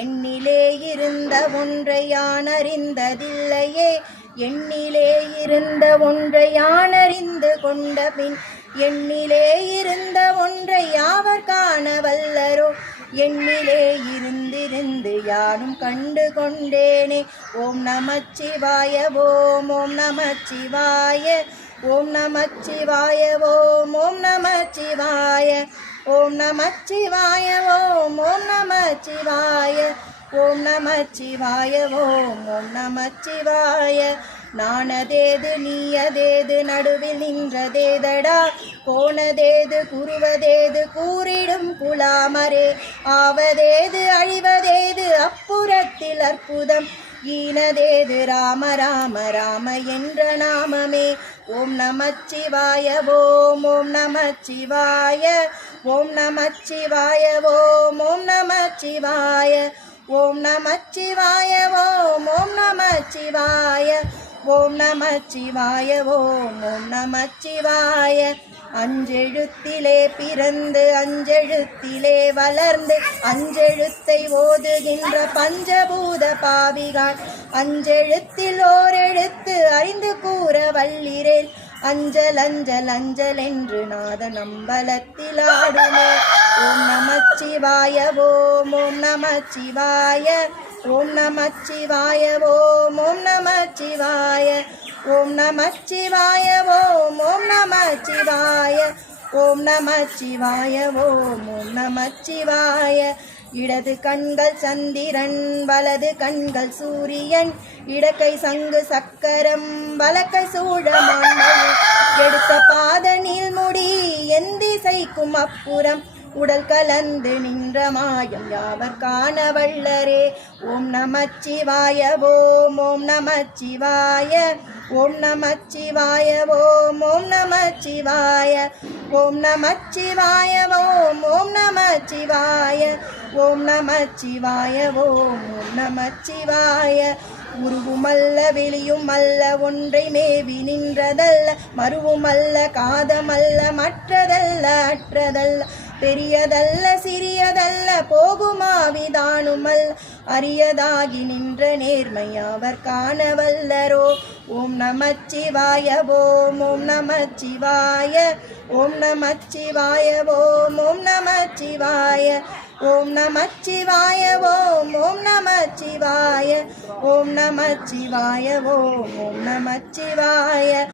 எண்ணிலே இருந்த ஒன்றை யான் அறிந்ததில்லையே. எண்ணிலே இருந்த ஒன்றை யான் அறிந்து கொண்ட பின் எண்ணிலே இருந்த ஒன்றை யாவர் காண வல்லரோ. எண்ணிலே இருந்திருந்து யானும் கண்டு கொண்டேனே. ஓம் நமச்சிவாய ஓம் ஓம் நமச்சிவாய ஓம் நமச்சிவாய ஓம் ஓம் நமச்சிவாய ஓம் நமச்சிவாய ஓம் ஓம் நமச்சிவாய ஓம் நமச்சிவாய ஓம் ஓம் நமச்சிவாய. நானதேது நீயதேது நடுவில் நின்றதேதடா. கோணதேது குருவதேது கூறிடும் குலாமரே. ஆவதேது அழிவதேது அப்புறத்தில் அற்புதம். ஈனதேது ராம ராம ராம என்ற நாமமே. ஓம் நமச்சிவாய ஓம் ஓம் நமச்சிவாய ஓம் நமச்சிவாய ஓம் ஓம் நமச்சிவாய ஓம் நமச்சிவாய ஓம் ஓம் நமச்சிவாய ஓம் நமச்சிவாய ஓம் ஓம் நமச்சிவாய. அஞ்செழுத்திலே பிறந்து அஞ்செழுத்திலே வளர்ந்து அஞ்செழுத்தை ஓதுகின்ற பஞ்சபூத பாவிகான் அஞ்செழுத்தில் ஓரெழுத்து அறிந்து கூற வல்லிரேன். அஞ்சல் அஞ்சல் அஞ்சல் என்று நாதன் அம்பலத்தில் ஆடுமே. ஓம் நமச்சிவாய ஓம் ஓம் நமச்சிவாய ஓம் நமச்சிவாய ஓம் ஓம் நமச்சிவாய ஓம் நமச்சிவாய ஓம் ஓம் நமச்சிவாய ஓம் நமச்சிவாய ஓம் ஓம் நமச்சிவாய. இடது கண்கள் சந்திரன் வலது கண்கள் சூரியன் இடக்கை சங்கு சக்கரம் வலக்கை சூழமான் எடுத்த பாத நீள்முடி எந்திசைக்கும் அப்புறம் உடல் கலந்து நின்ற மாயம் யாவர் காண வல்லரே. ஓம் நமச்சிவாய ஓம் ஓம் நமச்சிவாய ஓம் நமச்சிவாய ஓம் ஓம் நமச்சிவாய ஓம் நமச்சிவாய ஓம் ஓம் நமச்சிவாய ஓம் நமச்சிவாய ஓம் ஓம் நமச்சிவாய. உருவுமல்ல வெளியுமல்ல ஒன்றை மேவி நின்றதல்ல மருவுமல்ல காதமல்ல மற்றதல்ல அற்றதல்ல பெரியதல்ல சிறியதல்ல போகுமாவிதானுமல் அரியதாகி நின்ற நேர்மையாவர் காண வல்லரோ. ஓம் நமச்சிவாய ஓம் ஓம் நமச்சிவாய ஓம் நமச்சிவாய ஓம் ஓம் நமச்சிவாய ஓம் நமச்சிவாய ஓம் ஓம் நமச்சிவாய ஓம் நமச்சிவாய ஓம் ஓம் நமச்சிவாய.